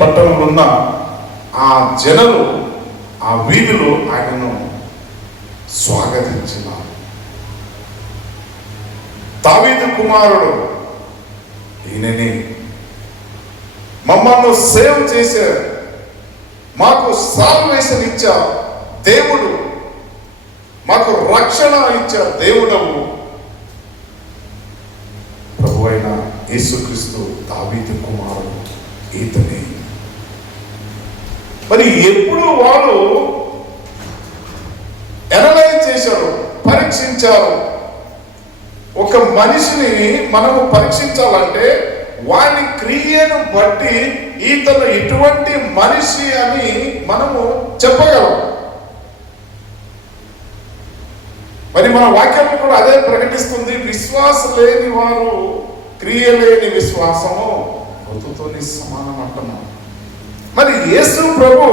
పట్టణంలో ఉన్న ఆ జనులు ఆ వీధులు ఆయనను స్వాగతించినారు. దావీదు కుమారుడు ఈయనని మమ్మల్ని సేవ్ చేసే, మాకు సాల్వేషన్ ఇచ్చా దేవుడు, మాకు రక్షణ ఇచ్చే దేవుడవు ప్రభు అయిన యేసుక్రీస్తు దావీదు కుమారుడు ఈతనే. మరి ఎప్పుడు వాళ్ళు ఎనలైజ్ చేశారు, పరీక్షించారు. ఒక మనిషిని మనము పరీక్షించాలంటే వాని క్రియను బట్టి ఈతను ఇటువంటి మనిషి అని మనము చెప్పగలం. మరి మన వాక్యం కూడా అదే ప్రకటిస్తుంది, విశ్వాసం లేని వారు క్రియ లేని విశ్వాసము మృతుతోని సమానం అంటున్నాం. మరి యేసు ప్రభు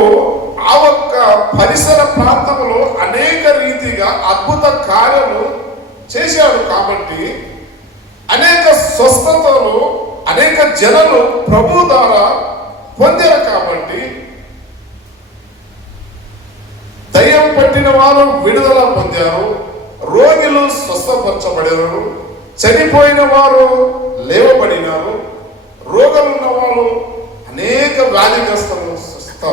ఆ ఒక్క పరిసర ప్రాంతంలో అనేక రీతిగా అద్భుత కార్యాలు చేశాడు కాబట్టి అనేక స్వస్థతలు అనేక జనులు ప్రభు ద్వారా పొందారు. కాబట్టి దయ్యం పట్టిన వారు విడుదల పొందారు, రోగులు స్వస్థపరచబడారు, చనిపోయిన వారు లేవబడినారు, రోగాలు ఉన్న వాళ్ళు అనేక వ్యాధిగ్రస్తులు స్వస్థత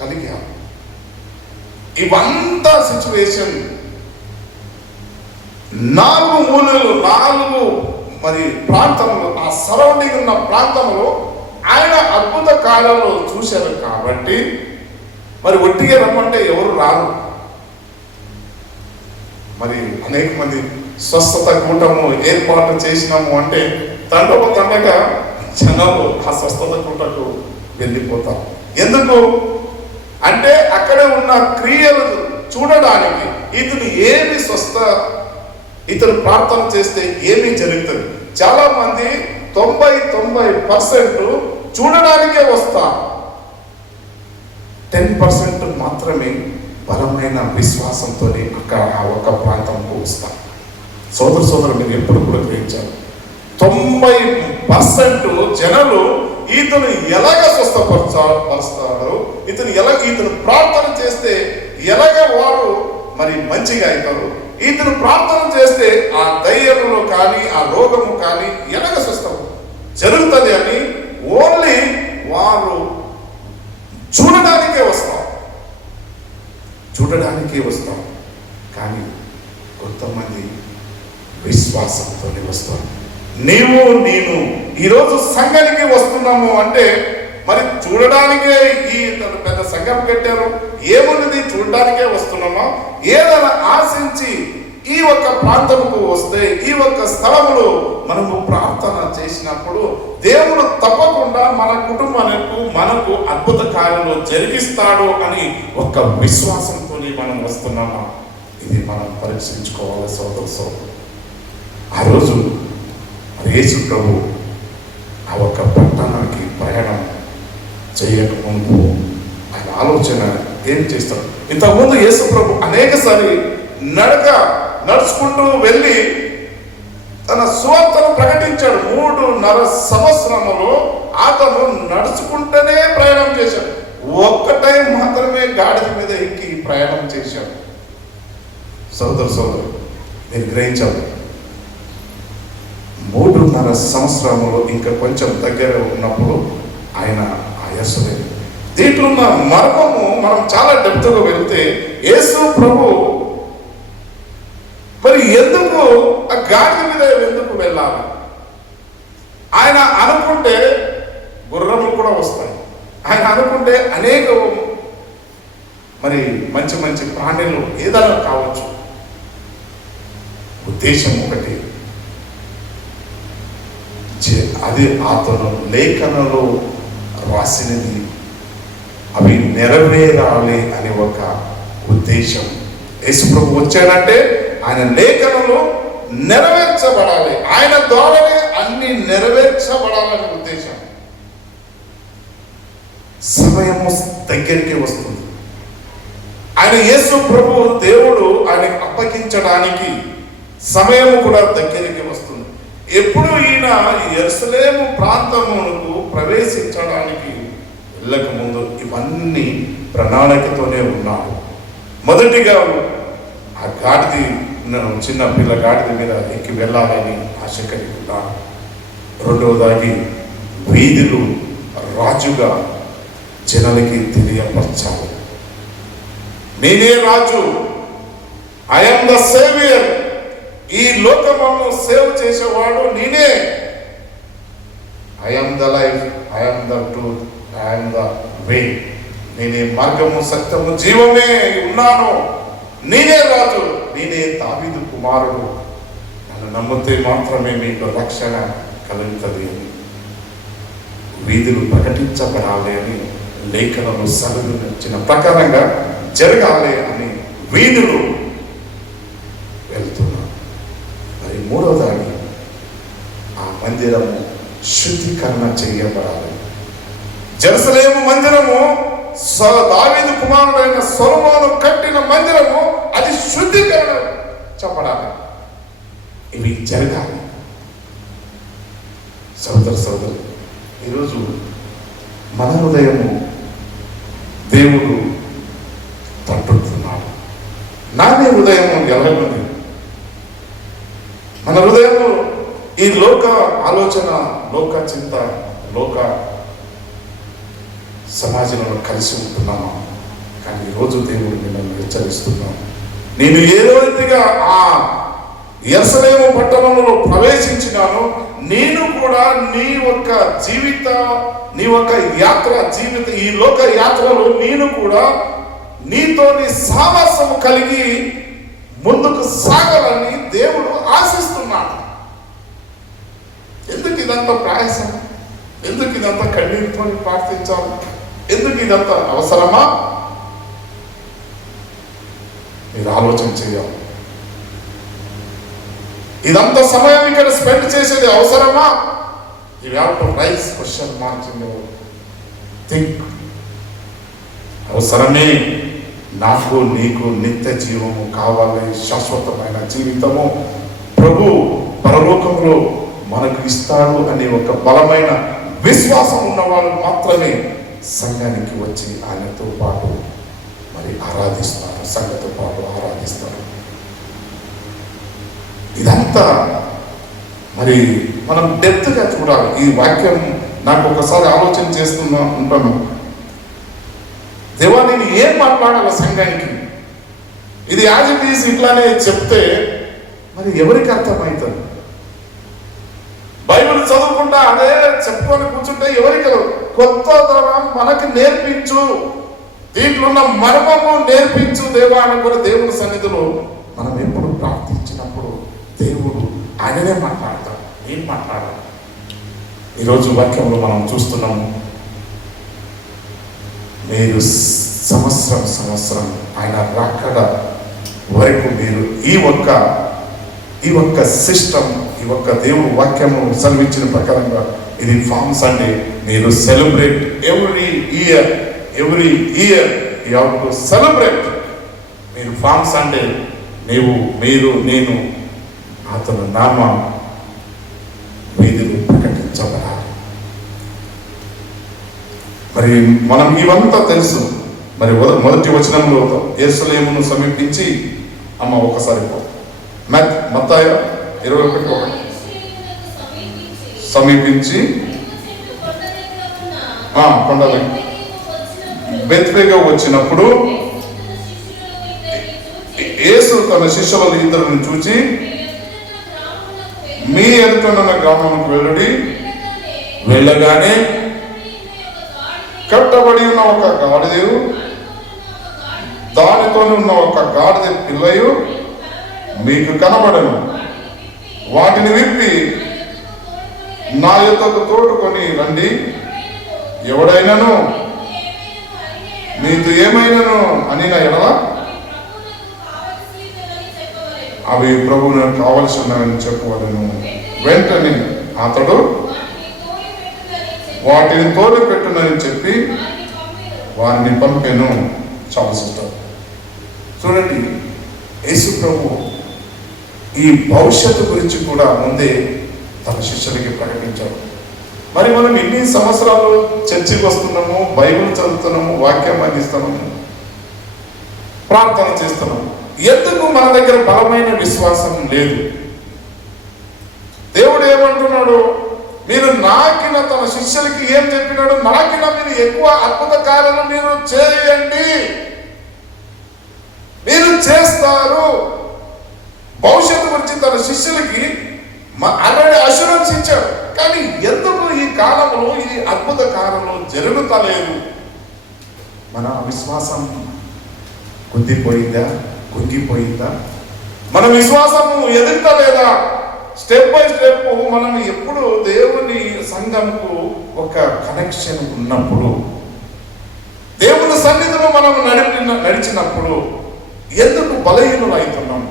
కలిగారు. ఇవంతా సిచ్యువేషన్ 4 మూలలు 4 మరి ప్రాంతంలో, ఆ సరౌండింగ్ ఉన్న ప్రాంతంలో ఆయన అద్భుత కార్యాలు చూశారు. కాబట్టి మరి ఒట్టిగా రమ్మంటే ఎవరు రారు. మరి అనేక మంది స్వస్థత కూటము ఏర్పాటు చేసినాము అంటే తండగా జనాలు ఆ స్వస్థత కూటకు వెళ్ళిపోతారు. ఎందుకు అంటే అక్కడ ఉన్న క్రియలు చూడడానికి ఇతను ఏమి ఇతను ప్రార్థన చేస్తే ఏమి జరుగుతుంది. చాలా మంది 90% చూడడానికే వస్తారు, 10% మాత్రమే బలమైన విశ్వాసంతో అక్కడ ఆ ఒక్క ప్రాంతంకు వస్తారు. సోదరు మీరు ఎప్పుడు కూడా గ్రహించారు, 90% జనులు ఈతను ఎలాగ స్వస్థపరుస్తారు, ఈతను ప్రార్థన చేస్తే ఎలాగ వారు మరి మంచిగా అవుతారు, ఈతను ప్రార్థన చేస్తే ఆ దయ్యములో కానీ ఆ రోగము కానీ ఎలాగ స్వస్థం జరుగుతుంది అని ఓన్లీ వారు చూడడానికే వస్తాం. కానీ కొంతమంది విశ్వాసంతోనే వస్తారు. నేను ఈరోజు సంఘానికి వస్తున్నాము అంటే మరి చూడడానికే ఈ పెద్ద సంఘం కట్టారు, ఏమున్నది చూడడానికే వస్తున్నామా, ఏదైనా ఆశించి ఈ ఒక్క ప్రాంతంకు వస్తే ఈ ఒక్క స్థలములో మనము ప్రార్థన చేసినప్పుడు దేవుడు తప్పకుండా మన కుటుంబానికి మనకు అద్భుత కార్యాలు జరిగిస్తాడు అని ఒక విశ్వాసంతో మనం వస్తున్నామా, ఇది మనం పరీక్షించుకోవాలి సోదరు. ఆ రోజు యేసు ప్రభు ఆ ఒక్క పట్టణానికి ప్రయాణం చేయకముందు ఆయన ఆలోచన ఏం చేస్తాడు. ఇంతకుముందు యేసు ప్రభు అనేకసారి నడుచుకుంటూ వెళ్ళి తన సువార్తను ప్రకటించాడు. 3.5 సంవత్సరములు అతను నడుచుకుంటూనే ప్రయాణం చేశాడు. ఒక్క టైం మాత్రమే గాడిద మీద ఎక్కి ప్రయాణం చేశాడు. సోదరు మీరు గ్రహించాలి, 3.5 సంవత్సరములు ఇంకా కొంచెం దగ్గర ఉన్నప్పుడు ఆయన ఆయాసలేదు. దీంట్లో ఉన్న మర్మము మనం చాలా డెప్త్గా వెళ్తే యేసు ప్రభు మరి ఎందుకు ఆ గాడిద మీద ఎందుకు వెళ్ళాలి? ఆయన అనుకుంటే గుర్రములు కూడా వస్తాయి, ఆయన అనుకుంటే అనేక మరి మంచి ప్రాణులు ఏదైనా కావచ్చు. ఉద్దేశం ఒకటి, అది అతను లేఖనలో రాసినది అవి నెరవేరాలి అనే ఒక ఉద్దేశం. యేసు ప్రభు వచ్చాడంటే ఆయన లేఖనలు నెరవేర్చబడాలి, ఆయన ద్వారానే అన్ని నెరవేర్చబడాలనే ఉద్దేశం. సమయము దగ్గరికి వస్తుంది. ఆయన యేసు ప్రభు దేవుడు ఆయనకు అప్పగించడానికి సమయము కూడా దగ్గరికి వస్తుంది. ఎప్పుడు ఈయన యెరూషలేము ప్రాంతమునకు ప్రవేశించడానికి వెళ్ళక ముందు ఇవన్నీ ప్రణాళికతోనే ఉన్నాడు. మొదటిగా ఆ గాడిది, చిన్న పిల్ల గాడిద మీద ఎక్కి వెళ్ళాలని ఆశ కలిగి ఉన్నాడు. రెండవదాగి వీధులు రాజుగా జనాలకి తెలియపరచాలి. నేనే రాజు, ఐఎమ్ ద సేవియర్, ఈ లోకమును సేవ్ చేసేవాడు నేనే. I'm the life, I'm the truth, I'm the way. నేనే మార్గము, సత్యము, జీవమే ఉన్నాను. నేనే రాజు, నేనే దావీదు కుమారుడు. నన్ను నమ్మితే మాత్రమే మీకు రక్షణ కలుగుతుంది అని వీధులు ప్రకటించబడాలి అని లేఖనంలో సెలవిచ్చిన ప్రకారంగా జరగాలి అని వీధులు వెళ్తున్నారు. మరి మూడవదాన్ని ఆ మందిరము శుద్ధీకరణ చేయబడాలి. జెరూసలేము మందిరము దావీదు కుమారుడైన సొలొమోను కట్టిన మందిరము, అది శుద్ధీకరణ చెప్పడాలి. ఇవి జరగాలి. సోదరు ఈరోజు మన హృదయము దేవుడు తట్టుతున్నాడు. నానే హృదయము ఎలాగుంది? మన హృదయము ఈ లోక ఆలోచన, లోక చింత, లోక సమాజంలో కలిసి ఉంటున్నామా? కానీ ఈరోజు దేవుడు మిమ్మల్ని హెచ్చరిస్తున్నాను. నేను ఏ రీతిగా ఆ యెరూషలేము పట్టణంలో ప్రవేశించినాను, నేను కూడా నీ యొక్క జీవిత, నీ యొక్క యాత్ర, జీవిత ఈ లోక యాత్రలో నేను కూడా నీతోని సావాసము కలిగి ముందుకు సాగాలని దేవుడు ఆశిస్తున్నాడు. ఎందుకు ఇదంతా ప్రయాసం? ఎందుకు ఇదంతా కన్నీరుతో ప్రార్థించాలి? ఎందుకు ఇదంతా అవసరమా? మీరు ఆలోచన చేయాలి. ఇదంతా సమయం ఇక్కడ స్పెండ్ చేసేది అవసరమా? You have to raise question marks in your think. అవసరమే. నాకు నీకు నిత్య జీవము కావాలి, శాశ్వతమైన జీవితము ప్రభు పరలోకంలో మనకు ఇస్తాడు అనే ఒక బలమైన విశ్వాసం ఉన్నవాళ్ళు మాత్రమే సంఘానికి వచ్చి ఆయనతో పాటు మరి ఆరాధిస్తారు, సంఘంతో పాటు ఆరాధిస్తారు. ఇదంతా మరి మనం డెప్త్గా చూడాలి. ఈ వాక్యం నాకు ఒకసారి ఆలోచన ఉంటాను. దేవా, నేను ఏం మాట్లాడాలి సంఘానికి? ఇది యాజ్ ఇట్ ఈస్ ఇట్లానే చెప్తే మరి ఎవరికి అర్థమవుతుంది? బైబిల్ చదువుకుంటా అదే చెప్పుకొని కూర్చుంటే ఎవరికి? కొత్త తరం మనకి నేర్పించు, దీంట్లో ఉన్న మర్మము నేర్పించు దేవా అని కూడా దేవుని సన్నిధిలో మనం ఎప్పుడు ప్రార్థించినప్పుడు దేవుడు ఆయననే మాట్లాడతాడు, నేను మాట్లాడాలి. ఈరోజు వాక్యంలో మనం చూస్తున్నాము, మీరు సంవత్సరం ఆయన రాకడ వరకు మీరు ఈ ఒక్క సిస్టమ్, ఈ ఒక్క దేవుడు వాక్యము సెలవిచ్చిన ప్రకారంగా ఇది ఫామ్ సండే మీరు celebrate every year you have to celebrate. మీరు ఫామ్ సండే మీరు నేను అతను నామ వీధులు ప్రకటించబడాలి. మరి మనం ఇవంతా తెలుసు. మరి మొదటి వచనంలో యెరూషలేమును సమీపించి, అమ్మ ఒకసారి మత్తయి 21 సమీపించి కొండ బెత్ఫేగా వచ్చినప్పుడు యేసు తన శిష్యులను ఇద్దరిని చూచి, మీ ఎదుటనున్న గ్రామానికి వెళ్ళగానే కట్టబడి ఉన్న ఒక గాడిదయు దానితో ఉన్న ఒక గాడిద పిల్లయు మీకు కనబడను. వాటిని విప్పి నా యొద్దకు తోడుకొని రండి. ఎవడైనాను మీతో ఏమైనాను అనిన ఎడల అవి ప్రభువునకు కావలసినవని చెప్పవలను. వెంటనే అతడు వాటిని తోడు పెట్టునని చెప్పి వారిని పంపెను. చాలా సిస్టం చూడండి, యేసు ప్రభు ఈ భవిష్యత్తు గురించి కూడా ముందే తన శిష్యులకి ప్రకటించారు. మరి మనం ఇన్ని సంవత్సరాలు చర్చికి వస్తున్నాము, బైబిల్ చదువుతున్నాము, వాక్యం అందిస్తున్నాము, ప్రార్థన చేస్తున్నాము. ఎందుకు మన దగ్గర బలమైన విశ్వాసం లేదు? దేవుడు ఏమంటున్నాడు? మీరు నాకిన తన శిష్యులకి ఏం చెప్పినాడు? నాకిన మీరు ఎక్కువ అద్భుత కార్యాలు మీరు చేయండి, మీరు చేస్తారు. భవిష్యత్తు గురించి తన శిష్యులకి ఆల్రెడీ అష్యూరెన్స్ ఇచ్చాడు. కానీ ఎందుకు ఈ కాలంలో ఈ అద్భుత కార్యాలు జరుగుతలేదు? మన విశ్వాసం కుంగిపోయిందా? మన విశ్వాసం ఎదుగుతలేదా? స్టెప్ బై స్టెప్ మనం ఎప్పుడు దేవుని సంఘంకు ఒక కనెక్షన్ ఉన్నప్పుడు, దేవుని సన్నిధిలో మనం నడిచినప్పుడు ఎందుకు బలహీనం అవుతున్నాం?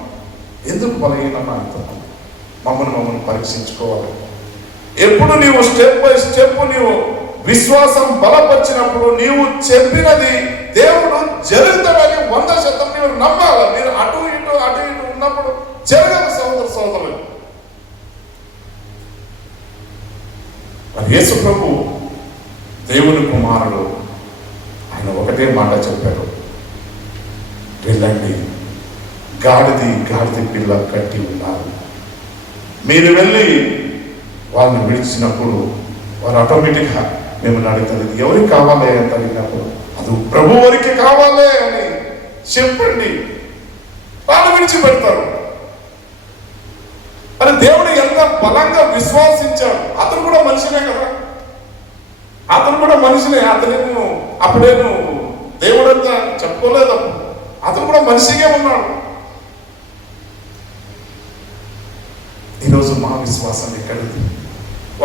మమ్మల్ని పరీక్షించుకోవాలి. ఎప్పుడు నీవు స్టెప్ బై స్టెప్ నీవు విశ్వాసం బలపరిచినప్పుడు నీవు చెప్పినది దేవుడు జరుగుతాడని 100% నీవు నమ్మాలి. మీరు అటు ఇటు ఉన్నప్పుడు జరగదు సోదరులు. యేసు ప్రభు దేవుని కుమారుడు, ఆయన ఒకటే మాట చెప్పారు, వెళ్ళండి, గాడిద పిల్ల కట్టి ఉన్నారు. మీరు వెళ్ళి వాళ్ళని విడిచినప్పుడు వారు ఆటోమేటిక్గా మిమ్మల్ని అడుగుతారు, ఎవరికి కావాలి అని అడిగినప్పుడు అది ప్రభు వారికి కావాలి అని చెప్పండి, వాళ్ళు విడిచిపెడతారు. మరి దేవుడు ఎంత బలంగా విశ్వాసించాడు. అతను కూడా మనిషినే కదా, అతనేను అప్పుడేను దేవుడు అంతా చెప్పుకోలేదు, అతను కూడా మనిషిగా ఉన్నాడు. ఈరోజు మా విశ్వాసం ఎక్కడిది?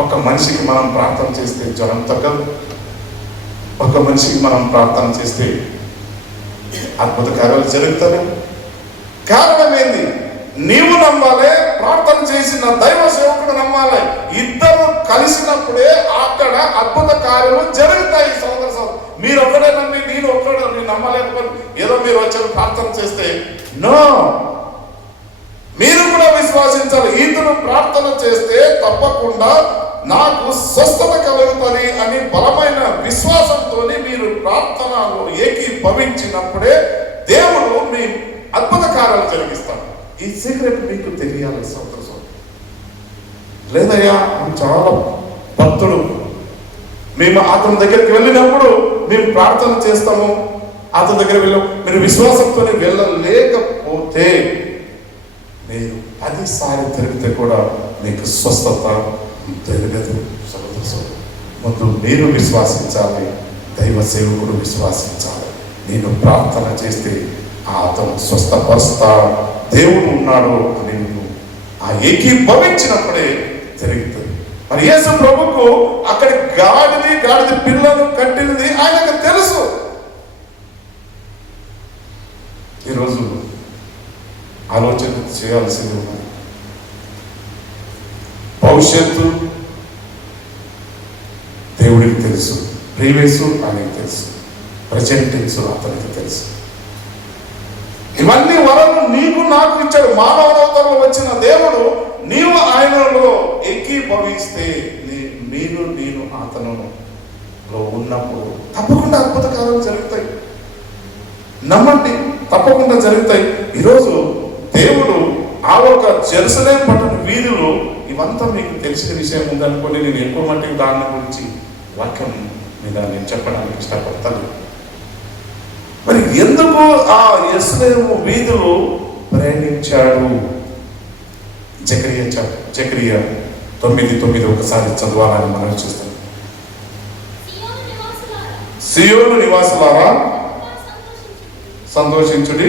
ఒక మనిషికి మనం ప్రార్థన చేస్తే జ్వరం తగ్గదు, ఒక మనిషికి మనం ప్రార్థన చేస్తే అద్భుత కార్యాలు జరుగుతాయి. కారణం ఏంది? నీవు నమ్మాలి, ప్రార్థన చేసిన దైవ సేవకుడు నమ్మాలి. ఇద్దరు కలిసినప్పుడే అక్కడ అద్భుత కార్యాలు జరుగుతాయి. సోదరు మీరు ఒక్కడే నమ్మి నేను నమ్మలేకపోతే ఏదో మీరు వచ్చి ప్రార్థన చేస్తే నో, మీరు కూడా విశ్వాసించాలి. ఇతను ప్రార్థన చేస్తే తప్పకుండా నాకు స్వస్థత కలుగుతుంది అని బలమైన విశ్వాసంతో మీరు ప్రార్థనలో ఏకీభవించినప్పుడే దేవుడు మీ అద్భుత కార్యాలు జరిగిస్తాడు. ఈ సీక్రెట్ మీకు తెలియాలి సోదరు. లేదయ్యా చాలా భక్తుడు, మేము అతని దగ్గరికి వెళ్ళినప్పుడు మేము ప్రార్థన చేస్తాము, అతని దగ్గర మీరు విశ్వాసంతో వెళ్ళలేకపోతే మీరు 10 సార్లు తిరిగితే కూడా మీకు స్వస్థత జరగదు. ముందు మీరు విశ్వాసించాలి, దైవ సేవకుడు విశ్వాసించాలి. నేను ప్రార్థన చేస్తే అతను స్వస్థపరుస్తా, దేవుడు ఉన్నాడు అని ఆ ఏకీభవించినప్పుడే జరుగుతుంది. మరి యేసు ప్రభుకు అక్కడ గాడిద పిల్లను కట్టినది ఆయనకు తెలుసు. ఈరోజు ఆలోచన చేయాల్సింది ఉన్నది. భవిష్యత్తు దేవుడికి తెలుసు, ప్రీవియస్ ఆయనకి తెలుసు, ప్రజెంట్ టెన్స్ అతనికి తెలుసు. ఇవన్నీ వరలు నీకు నాకు ఇచ్చాడు. మానవ అవతారంలో వచ్చిన దేవుడు నీవు ఆయనలో ఏకీభవిస్తే నేను అతనులో ఉన్నప్పుడు తప్పకుండా అద్భుత కార్యాలు జరుగుతాయి. నమ్మండి, తప్పకుండా జరుగుతాయి. ఈరోజు దేవుడు ఆ ఒక జెరూసలేం పట్టణ వీధులు ఇవంతా మీకు తెలిసిన విషయం ఉందనుకోండి. నేను ఎక్కువ మట్టికి దాని గురించి వాక్యం మీద నేను చెప్పడానికి ఇష్టపడతాను. మరి ఎందుకు ఆ యెరూషలేము వీధులు ప్రయాణించాడు? జకరియా 9:9 ఒకసారి చదవాలని మనం చూస్తాం. సియోను నివాసులారా సంతోషించుడి,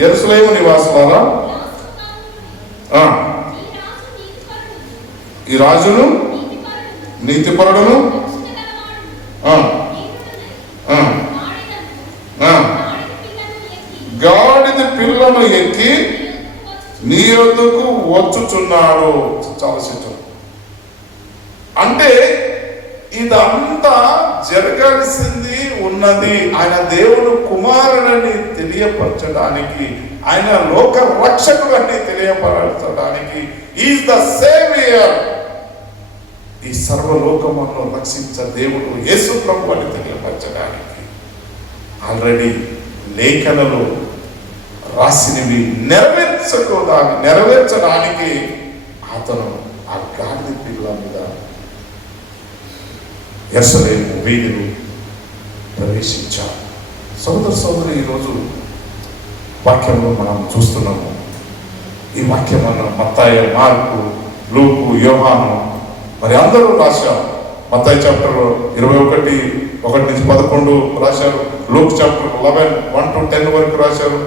యెరూషలేము నివాసులారా ఈ రాజును నీతిపరుడును గాడిద పిల్లను ఎక్కి నీ యొద్దకు వచ్చుచున్నాడు. చాలా శిక్షణ అంటే ఇదంతా జరగాల్సింది ఉన్నది. ఆయన దేవుడు కుమారుడని తెలియపరచడానికి, ఆయన లోక రక్షకుడు అని తెలియపరచడానికి, ఈజ్ ద సేవియర్. ఈ సర్వలోకమును రక్షించ దేవుడు యేసు ప్రభు అని తెలియపరచడానికి ఆల్రెడీ లేఖనలు రాసినవి నెరవేర్చడానికి అతను ఆ గాడిద పిల్ల మీద యెరూషలేము వీధులు ప్రవేశించారు. సోదరి ఈరోజు వాక్యంలో మనం చూస్తున్నాము. ఈ వాక్యం మత్తయి, మార్కు, లూకు, యోహాను మరి అందరూ రాశారు. మత్తయి చాప్టర్ 21:1-11 రాశారు. లూక్ చాప్టర్ 11:1-10 వరకు రాశారు.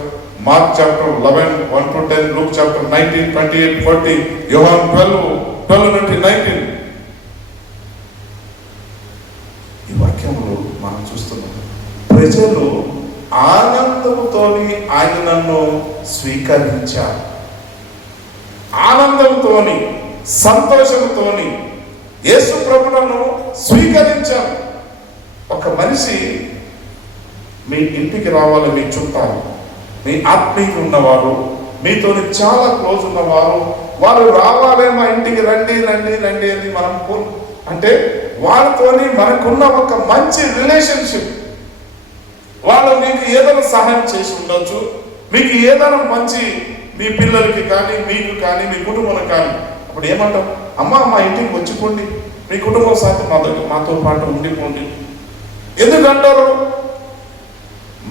మార్క్ చాప్టర్ 11:1-10, లూక్ చాప్టర్ 19:28-40, యోహాన్ 12:19. ఈ వాక్యంలో మనం చూస్తున్నాం. ప్రజలు ఆనందంతోని ఆయన నన్ను స్వీకరించారు. ఆనందంతోని, సంతోషంతోని యేసు ప్రభువును స్వీకరించారు. ఒక మనిషి మీ ఇంటికి రావాలి, మీ చుట్టాలు, మీ ఆత్మీయులు ఉన్నవారు, మీతోని చాలా క్లోజ్ ఉన్నవారు, వారు రావాలి, మా ఇంటికి రండి రండి రండి అని మనం అంటే వాళ్ళతోని మనకున్న ఒక మంచి రిలేషన్షిప్. వాళ్ళు మీకు ఏదైనా సహాయం చేసి ఉండొచ్చు, మీకు ఏదైనా మంచి మీ పిల్లలకి కానీ, మీకు కానీ, మీ కుటుంబం కానీ. అప్పుడు ఏమంటాం? అమ్మ మా ఇంటికి వచ్చిపోండి, మీ కుటుంబం సాయం మాతో పాటు ఉండిపోండి. ఎందుకంటారు?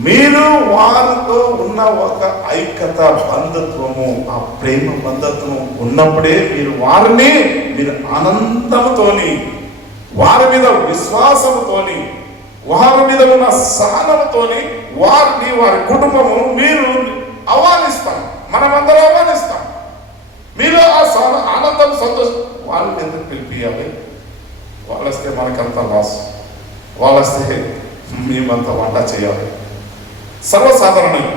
మీరు వారితో ఉన్న ఒక ఐక్యత, బంధుత్వము, ఆ ప్రేమ బంధుత్వం ఉన్నప్పుడే మీరు వారిని ఆనందంతోని, వారి మీద విశ్వాసంతోని, వారి మీద ఉన్న సహనంతోని వారిని, వారి కుటుంబము మీరు ఆహ్వానిస్తాం. మనమందరం ఆహ్వానిస్తాం. మీలో ఆ ఆనందం, సంతోషం వాళ్ళని ఎందుకు పిలిపియాలి? వాళ్ళు వస్తే మనకంతా లాస్, వాళ్ళు వస్తే మేమంతా వంట చేయాలి. సర్వసాధారణంగా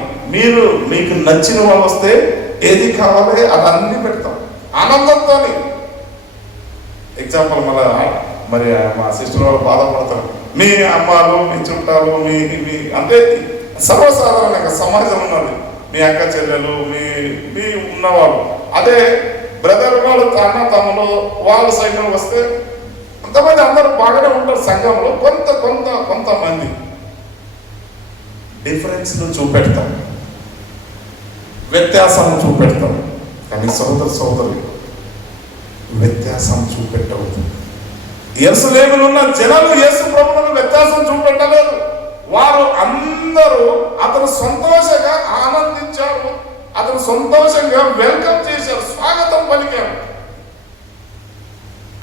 మీకు నచ్చిన వాళ్ళు వస్తే ఏది కావాలి అది అన్ని పెడతాం ఆనందంతో. ఎగ్జాంపుల్ మరి మా సిస్టర్ వాళ్ళు బాధపడతారు. మీ అమ్మాలు, మీ చుట్టాలు, మీ అంటే సర్వసాధారణంగా సమాజం ఉన్నది. మీ అక్క చెల్లెలు, మీ ఉన్నవాళ్ళు, అదే బ్రదర్ వాళ్ళు, అన్న తమ్ములు వాళ్ళ సైతం వస్తే కొంతమంది అందరూ బాగానే ఉంటారు సంఘంలో. కొంతమంది డిఫరెన్స్ను చూపెడతాం, వ్యత్యాసం చూపెడతాం. కానీ సోదరి వ్యత్యాసం చూపెట్టవద్దు. యెరూషలేములో ఉన్న జనాలు యేసు ప్రభువును వ్యత్యాసం చూపెట్టలేదు. వారు అందరూ అతను సంతోషంగా ఆనందించారు, అతను సంతోషంగా వెల్కమ్ చేశారు, స్వాగతం పలికారు.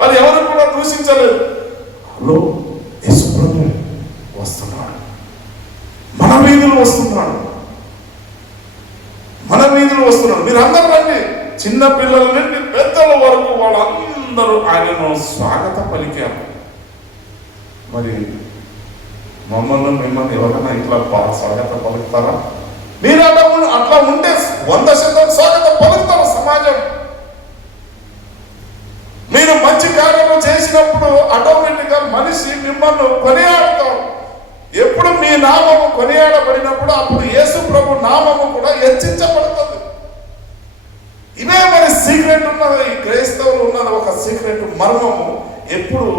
అది ఎవరు కూడా దూషించలేదు. హలో, యేసు ప్రభువు వస్తున్నాడు, మన వీధులు వస్తున్నాడు, మీరు అందరూ రండి. చిన్న పిల్లల నుండి పెద్దల వరకు వాళ్ళందరూ ఆయనను స్వాగతం పలికారు. మరి మిమ్మల్ని ఎవరైనా ఇట్లా స్వాగతం పలుకుతారా? మీరు అట్లా ఉంటే 100% స్వాగతం పలుకుతారు సమాజం. మీరు మంచి కార్యము చేసినప్పుడు ఆటోమేటిక్గా మనిషి మిమ్మల్ని కొనియాడతారు. ఎప్పుడు మీ నామము కొనియాడబడినప్పుడు అప్పుడు యేసు ప్రభు నామము కూడా హెచ్చించబడుతుంది. ఇదే మరి సీక్రెట్ ఉన్నది, ఈ క్రైస్తవులు ఉన్నది ఒక సీక్రెట్ మర్మము. ఎప్పుడు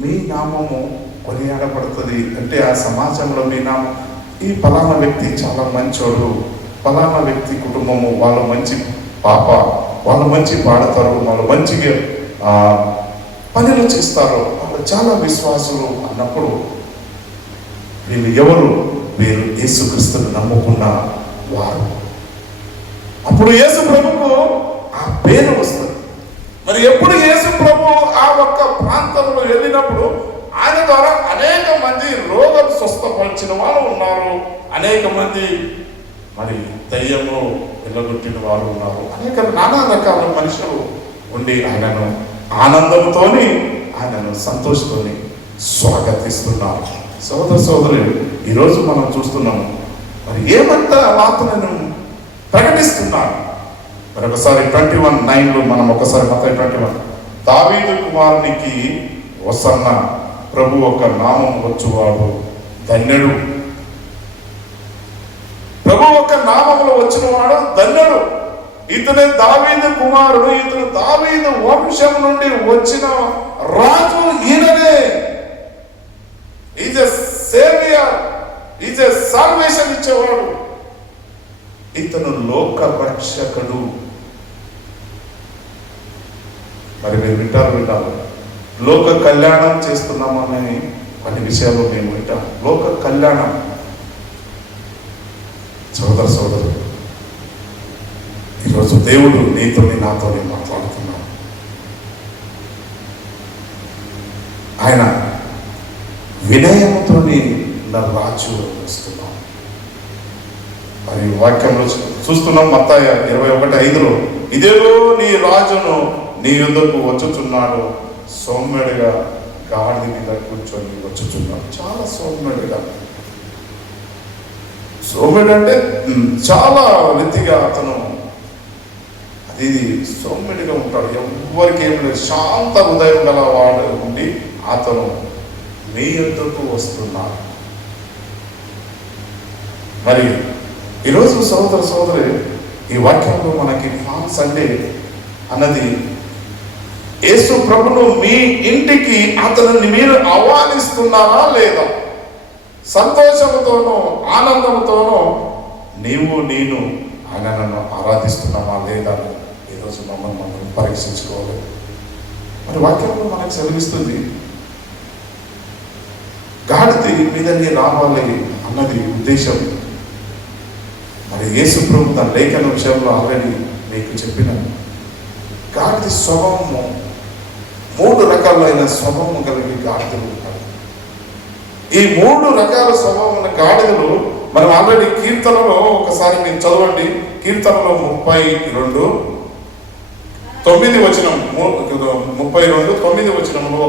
మీ నామము కొనియాడబడుతుంది అంటే ఆ సమాజంలో మీ నామం, ఈ ఫలానా వ్యక్తి చాలా మంచోడు, ఫలానా వ్యక్తి కుటుంబము వాళ్ళు మంచి పాప, వాళ్ళు మంచి పాడతారు, వాళ్ళు మంచిగా పనులు చేస్తారు, వాళ్ళు చాలా విశ్వాసులు అన్నప్పుడు వీళ్ళు ఎవరు? వీరు యేసుక్రీస్తును నమ్ముకున్న వారు. అప్పుడు యేసు ప్రభుకు ఆ పేరు వస్తుంది. మరి ఎప్పుడు యేసు ప్రభు ఆ ఒక్క ప్రాంతంలో వెళ్ళినప్పుడు ఆయన ద్వారా అనేక మంది రోగం స్వస్థపరిచిన వాళ్ళు ఉన్నారు, అనేక మంది మరి దయ్యము వెళ్ళగొట్టిన వారు ఉన్నారు, అనేక నానా రకాల మనుషులు ఉండి ఆయనను ఆనందంతోని, ఆయనను సంతోషంతోని స్వాగతిస్తున్నారు. సోదరులు, ఈరోజు మనం చూస్తున్నాము మరి ఏమంతా వార్తలను ప్రకటిస్తున్నారు. మరి ఒకసారి 21:9 మనం ఒకసారి మత్తయి 21, దావీదు కుమారునికి హోసన్న, ప్రభు ఒక నామం వచ్చువాడు ధన్యుడు. ప్రభు ఒక నామములో వచ్చిన వాడు ధన్యుడు. ఇతనే దావీదు కుమారుడు, ఇతను దావీదు వంశం నుండి వచ్చిన రాజు ఈయననే. Is a saviour, is a salvation ఇచ్చేవాడు. ఇతను లోక రక్షకుడు. మరి మీరు వింటారు, లోక కళ్యాణం చేస్తున్నామని కొన్ని విషయాలు మేము వింటాం. లోక కళ్యాణం. సోదరు ఈరోజు దేవుడు నీతోని నాతోని మాట్లాడుతున్నాడు. ఆయన వినయముతోని నా రాజు వస్తున్నాం. మరి వాక్యంలో చూస్తున్నాం మత్తయి 21:5, ఇదేదో నీ రాజును నీ యుద్ధకు వచ్చుచున్నాడు, సౌమ్యుడిగా గాడిద మీద కూర్చొని వచ్చుచున్నాడు. చాలా సౌమ్యుడిగా. సౌమ్యుడు అంటే చాలా రీతిగా అతను అది సౌమ్యుడిగా ఉంటాడు. ఎవరికి ఏం లేదు, శాంత హృదయం గల వాడు ఉండి అతను మీ యుద్ధకు వస్తున్నాడు. మరి ఈరోజు సోదరి ఈ వాక్యంలో మనకి పామ్ సండే అన్నది యేసు ప్రభును మీ ఇంటికి అతనిని మీరు ఆహ్వానిస్తున్నారా లేదా? సంతోషంతోనో ఆనందంతోనో నీవు నేను ఆయనను ఆరాధిస్తున్నామా లేదా? ఈరోజు మమ్మల్ని పరీక్షించుకోవాలి. మరి వాక్యంలో మనకు సెలవిస్తుంది గాడిద మీదనే రావాలి అన్నది ఉద్దేశం. మరి యేసు ప్రభు తన లేఖన విషయంలో ఆల్రెడీ మీకు చెప్పినాను. గాడిద స్వభావము 3 రకాలైన స్వభావం కలిగి గాడిదలు ఉంటాయి. ఈ 3 రకాల స్వభావం గాడిదలు మనం ఆల్రెడీ కీర్తనలో ఒకసారి మీరు చదవండి. కీర్తనలో 32:9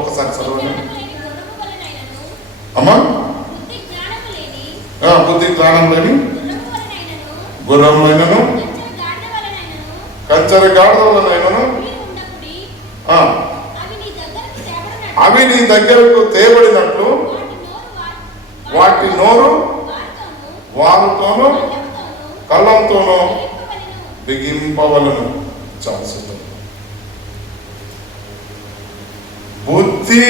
ఒకసారి చదవండి అమ్మా. బుద్ధి జ్ఞానం లేని గుర్రములైనను కంచర గాడిదలనైనను అవి నీ దగ్గరకు తేబడినట్లు వాటి నోరు వారుతోనూ కళ్ళంతోనూ బిగింపవలను. చాలా సిద్ధం. బుద్ధి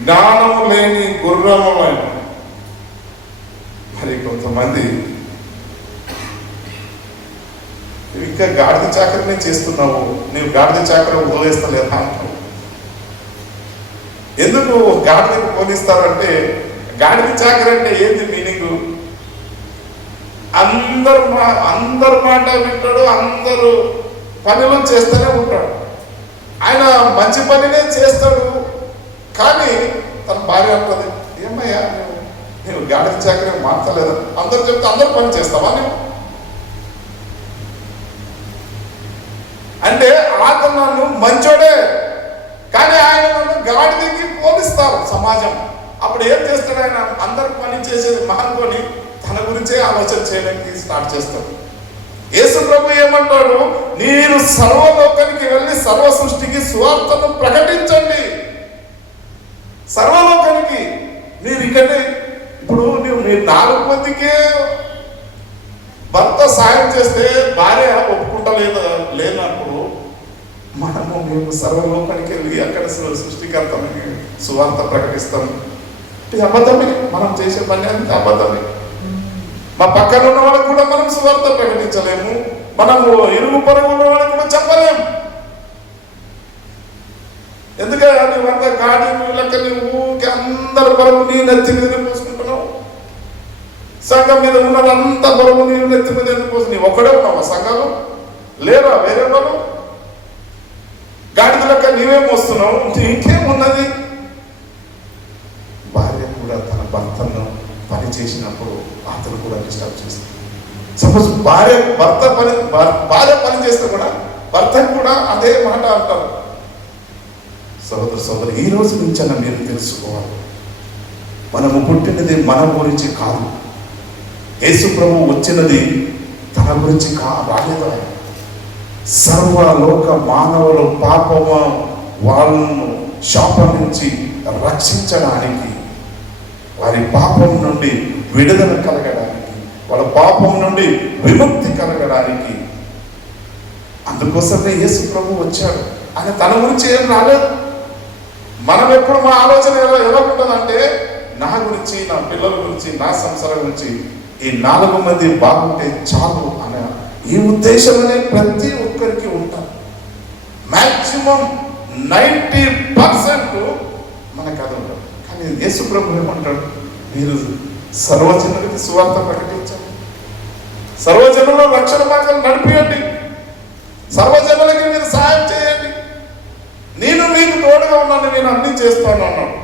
జ్ఞానము లేని గుర్రములైన. మరి కొంతమంది ఇంకా గాడిద చాకరీనే చేస్తున్నావు, నీవు గాడిద చాకరీ వదిలేస్తలేదా అంటావు. ఎందుకు గాడిదకు పోలిస్తారంటే, గాడిద చాకరీ అంటే ఏంది మీనింగ్? అందరు మాట వింటాడు, అందరూ పనులు చేస్తూనే ఉంటాడు. ఆయన మంచి పనినే చేస్తాడు. కానీ తన భార్య అంటుంది, ఏమయ్యా నువ్వు గాడిద చాకరీ మార్చలేదా? అందరు చెప్తే అందరు పని చేస్తావా నువ్వు అంటే? అతను నన్ను మంచోడే, కానీ ఆయన నన్ను గాడిదకి పోలిస్తారు సమాజం. అప్పుడు ఏం చేస్తాడు ఆయన? అందరు పని చేసేది మహానుకొని తన గురించే ఆలోచన చేయడానికి స్టార్ట్ చేస్తాడు. యేసు ప్రభు ఏమంటాడు? మీరు సర్వలోకానికి వెళ్ళి సర్వ సృష్టికి సువార్తను ప్రకటించండి. సర్వలోకానికి. మీరు ఇక్కడే ఇప్పుడు మీరు 4 మందికే భర్త సాయం చేస్తే భార్య లేనప్పుడు మేము సర్వలోకానికి వెళ్ళి అక్కడ సృష్టికర్తమని సువార్త ప్రకటిస్తాం. అబద్ధమే. మనం చేసే పని అంతే అబద్ధమే. మా పక్కన ఉన్న వాళ్ళకి కూడా మనం సువార్త ప్రకటించలేము. మనము ఇరుగు పొరుగు ఉన్న వాళ్ళకి కూడా చెప్పలేము. ఎందుకంటే నువ్వంతా గాడి లెక్క నువ్వు అందరు బరువు నీ నెత్తి మీద పోసుకుంటున్నావు. సంఘం మీద ఉన్నదంతా బరువు నీ నెత్తి మీద ఎందుకు పోసు? నీ ఒక్కడే ఉన్నావా సంఘంలో? లేరా వేరే వాళ్ళు? గాడిద లెక్క నీవేం వస్తున్నావు? ఇంకేమున్నది? భార్య కూడా తన భర్తను పని చేసినప్పుడు అతను కూడా డిస్టర్బ్ చేస్తాడు. సపోజ్ భార్య పని చేస్తే కూడా భర్తను కూడా అదే మాట అంటారు. సోదరు ఈ రోజు నుంచి మీరు తెలుసుకోవాలి, మనము పుట్టినది మన గురించి కాదు. యేసు ప్రభు వచ్చినది తన గురించి రాలేదు. సర్వలోక మానవులు పాపము వాళ్ళను శాపం నుంచి రక్షించడానికి, వారి పాపం నుండి విడుదల కలగడానికి, వాళ్ళ పాపం నుండి విముక్తి కలగడానికి అందుకోసమే యేసు ప్రభు వచ్చాడు. ఆయన తన గురించి ఏం రాలేదు. మనం ఎప్పుడు మా ఆలోచన ఎలా ఉంటుందంటే, నా గురించి, నా పిల్లల గురించి, నా సంసారం గురించి, ఈ 4 మంది బాగుంటే చాలు అనే ఈ ఉద్దేశమనే ప్రతి ఒక్కరికి ఉంటారు. మ్యాక్సిమం 90% మనకు అది ఉండదు. కానీ యేసు ప్రభు ఏమంటాడు, మీరు సర్వజనులకి సువార్త ప్రకటించండి, సర్వజనుల రక్షణ మార్గాలు నడిపియండి, సర్వజనులకి మీరు సహాయం చేయండి, నేను మీకు తోడుగా ఉన్నాను, నేను అన్ని చేస్తాను అన్నాడు.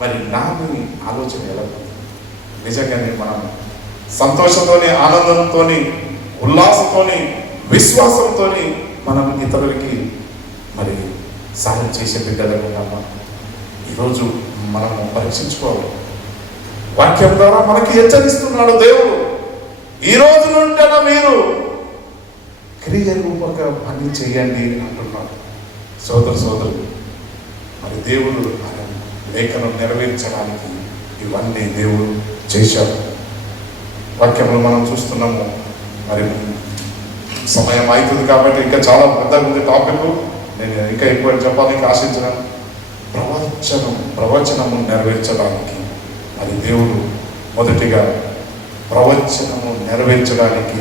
మరి నాని ఆలోచన ఎలా నిజంగానే మనం సంతోషంతోని, ఆనందంతోని, ఉల్లాసంతోని, విశ్వాసంతోని మనం ఇతరులకి మరి సహాయం చేసే బిడ్డలుగా ఉన్నామా? ఈరోజు మనము పరీక్షించుకోవాలి. వాక్యం ద్వారా మనకి హెచ్చరిస్తున్నాడు దేవుడు, ఈ రోజు నుండి మీరు క్రియరూపక పని చేయండి అంటున్నాడు. సోదరులు, మరి దేవుడు లేఖనం నెరవేర్చడానికి ఇవన్నీ దేవుడు చేశాడు. వాక్యంలో మనం చూస్తున్నాము. మరి సమయం అవుతుంది కాబట్టి ఇంకా చాలా పెద్దగా ఉంది టాపిక్, నేను ఇంకా ఎక్కువ చెప్పాలని ఆశించినాను. ప్రవచనము నెరవేర్చడానికి మరి దేవుడు మొదటిగా ప్రవచనము నెరవేర్చడానికి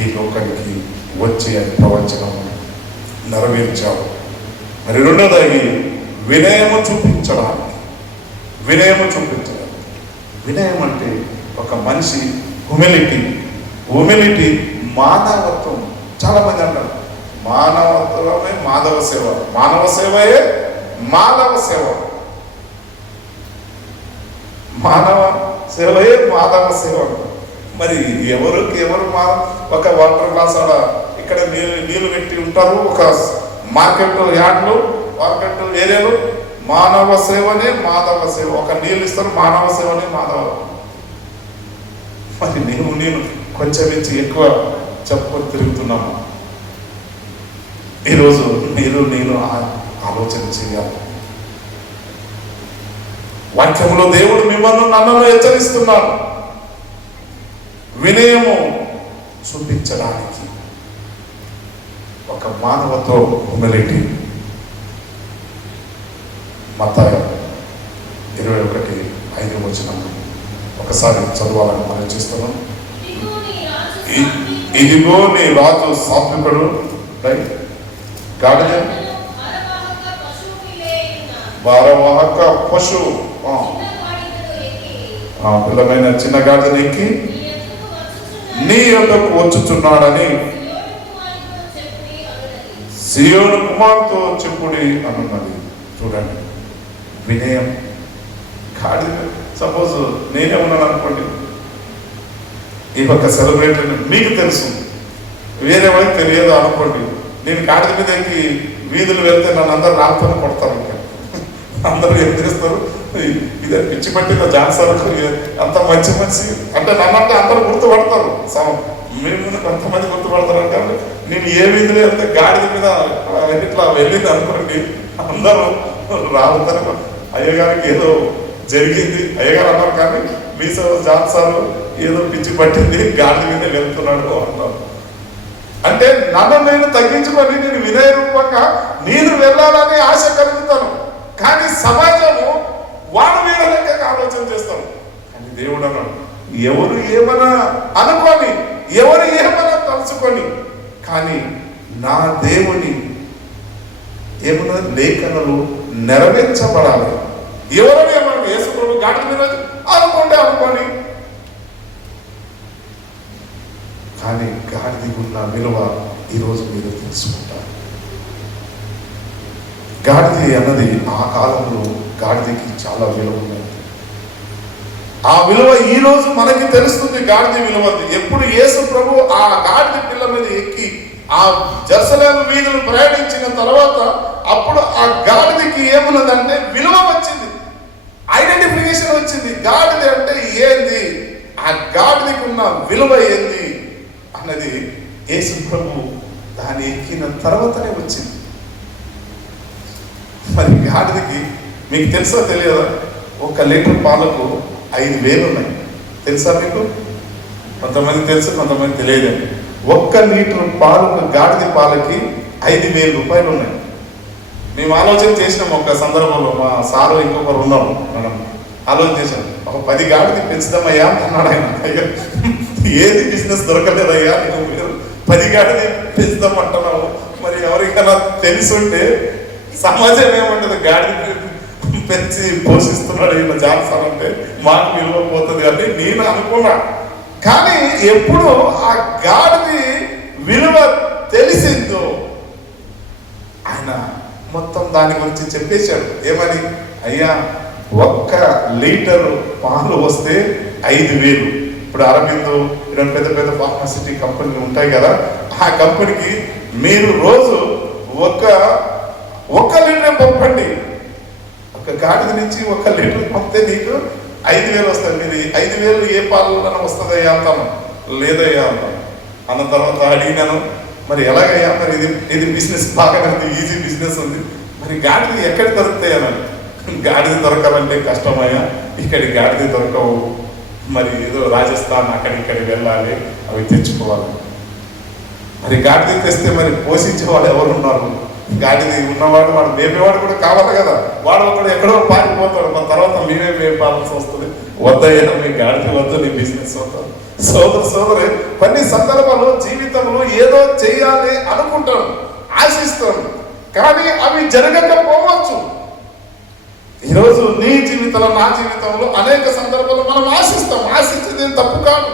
ఈ లోకానికి వచ్చి అది ప్రవచనము నెరవేర్చాడు. మరి రెండోది వినయము చూపించడానికి. వినయం అంటే ఒక మనిషి హ్యూమిలిటీ, మానవత్వం. చాలా మంది అంటారు మానవత్వమే మాధవ సేవ, మానవ సేవయే మాధవ సేవ, మానవ సేవయే మాధవ సేవ. మరి ఎవరు ఒక వాటర్ గ్లాస్ ఆడ ఇక్కడ నీళ్ళు పెట్టి ఉంటారు, ఒక మార్కెట్ యార్డ్లో, మార్కెట్ ఏరియాలో మానవ సేవనే మాధవ సేవ. ఒక నీళ్ళు ఇస్తారు, మానవ సేవనే మాధవ. మరి నేను కొంచెం నుంచి ఎక్కువ చెప్పుకొని తిరుగుతున్నాము. ఈరోజు నేను ఆలోచన చేయాలి. వాక్యంలో దేవుడు మిమ్మల్ని నన్ను హెచ్చరిస్తున్నాడు వినయము చూపించడానికి. ఒక మానవతో హ్యూమిలిటీ. మత్తయి 21:5 ఒకసారి చదవాలని మనం చేస్తున్నాం. ఇదిగో నీ రాజు సాత్వికుడు, గాడిద భారవాహక పశువు, పిల్లమైన చిన్న గాడిదను ఎక్కి నీ యొద్దకు వచ్చుచున్నాడని సియోను కుమార్తో చెప్పుడి అన్నది. చూడండి, వినయం. గాడిద సపోజ్ నేనే ఉన్నాను అనుకోండి, ఈ ఒక సెలబ్రేటరీ మీకు తెలుసు, వేరే వాళ్ళకి తెలియదు అనుకోండి, నేను గాడిద మీద ఎక్కి వీధులు వెళ్తే నన్ను అందరూ రాళ్ళతో కొడతారు. ఇంకా అందరూ ఏం చేస్తారు, ఇదే పిచ్చి పట్టిన జాన్సాలకు అంత మంచి అంటే నన్నంటే అందరూ గుర్తుపడతారు. మేము కొంతమంది గుర్తుపడతారు. అంటే నేను ఏ వీధిలో వెళ్తే గాడిద మీద ఇట్లా వెళ్ళింది అనుకోండి, అందరూ రావుతారు. అయ్యగారికి ఏదో జరిగింది, అయ్యగారు అన్నారు కానీ మీసో జాన్సాలు ఏదో పిచ్చి పట్టింది, గాడిద మీద వెళ్తున్నాడు అన్నారు. అంటే నన్ను నేను తగ్గించుకొని నేను వినయ రూపంగా నేను వెళ్ళాలని ఆశ కలుగుతాను. కానీ సమాజము వాడు వీళ్ళ లెక్కగా ఆలోచన చేస్తాను. కానీ దేవుడు అన్నాడు, ఎవరు ఏమన్నా అనుకొని, ఎవరు ఏమన్నా తలుచుకొని, కానీ నా దేవుని ఏమన్నా లేఖనలు నెరవేర్చబడాలి. ఎవరు ఏమన్నా వేసుకోండి, గాడి మీద అనుకోండి, కానీ గాడిది ఉన్న విలువ ఈరోజు మీరు తెలుసుకుంటారు. గాడిది అన్నది ఆ కాలంలో గాడిదకి చాలా విలువ ఉన్నది. ఆ విలువ ఈ రోజు మనకి తెలుస్తుంది. గాడిద విలువ ఎప్పుడు యేసు ప్రభు ఆ గాడిద పిల్ల మీద ఎక్కి ఆ జెరూసలేము వీధులు ప్రయాణించిన తర్వాత అప్పుడు ఆ గాడిదకి ఏమున్నదంటే విలువ వచ్చింది, ఐడెంటిఫికేషన్ వచ్చింది. గాడిద అంటే ఏంది, ఆ గాడిదకి ఉన్న విలువ ఏంది అన్నది యేసు ప్రభు దాన్ని ఎక్కిన తర్వాతనే వచ్చింది. మరి గాడిదకి మీకు తెలుసా తెలియదా, 1 లీటర్ పాలకు 5,000 ఉన్నాయి. తెలుసా మీకు? కొంతమంది తెలుసు, కొంతమంది తెలియదండి. 1 లీటర్ పాలకు, గాడిద పాలకి 5,000 రూపాయలు ఉన్నాయి. మేము ఆలోచన చేసినాం ఒక సందర్భంలో, మా సారు ఇంకొకరు ఉన్నారు, మనం ఆలోచన చేశాం, ఒక 10 గాడిద పెంచుదామయ్యా అన్నాడు ఆయన. అయ్యా ఏది బిజినెస్ దొరకలేదయ్యా, నువ్వు 10 గాడిద పెంచుదాం అంటున్నావు, మరి ఎవరికైనా తెలుసుంటే సమాజం ఏమంటది, గాడిద పెంచి పోషిస్తున్నాడు ఈయన జాన్సన్ అంటే మాకు విలువ పోతుంది అని నేను అనుకున్నా. కానీ ఎప్పుడు ఆ గాడిది విలువ తెలిసిందో ఆయన మొత్తం దాని గురించి చెప్పేశాడు. ఏమని, అయ్యా 1 లీటరు పాలు వస్తే 5,000. ఇప్పుడు అరబిందో ఇలాంటి పెద్ద పెద్ద ఫార్మాసిటీ కంపెనీలు ఉంటాయి కదా, ఆ కంపెనీకి మీరు రోజు ఒక లీటర్ పంపండి, ఒక గాడిద నుంచి 1 లీటర్ పంపితే నీకు 5,000 వస్తుంది. మీరు 5,000 ఏ పాలన వస్తుందయ్యా అంటాను. లేదయ్యా అంటాను. అన్న తర్వాత అడిగినాను, మరి ఎలాగయ్యా, మరి ఇది బిజినెస్ బాగానే ఉంది, ఈజీ బిజినెస్ ఉంది, మరి గాడిద ఎక్కడ దొరుకుతాయి అన్నాను. గాడిద దొరకాలంటే కష్టమయ్యా, ఇక్కడి గాడిద దొరకవు, మరి ఏదో రాజస్థాన్ అక్కడిక్కడికి వెళ్ళాలి, అవి తెచ్చుకోవాలి. మరి గాడిద తెస్తే మరి పోషించేవాడు ఎవరు ఉన్నారు? గాడిద ఉన్నవాడు, వాడు మేపేవాడు కూడా కావాలి కదా, వాడు ఒకడు ఎక్కడో పారిపోతాడు, మన తర్వాత మేమే మేపాల్సి వస్తుంది. వద్దయ్యా, మీ గాడిద వద్దు, నీ బిజినెస్ వద్దు. సోదరు కొన్ని సందర్భాలు జీవితంలో ఏదో చేయాలి అనుకుంటాడు, ఆశిస్తాడు, కానీ అవి జరగకపోవచ్చు. ఈరోజు నీ జీవితంలో, నా జీవితంలో అనేక సందర్భాలు మనం ఆశిస్తాం, ఆశించేది తప్పు కాదు,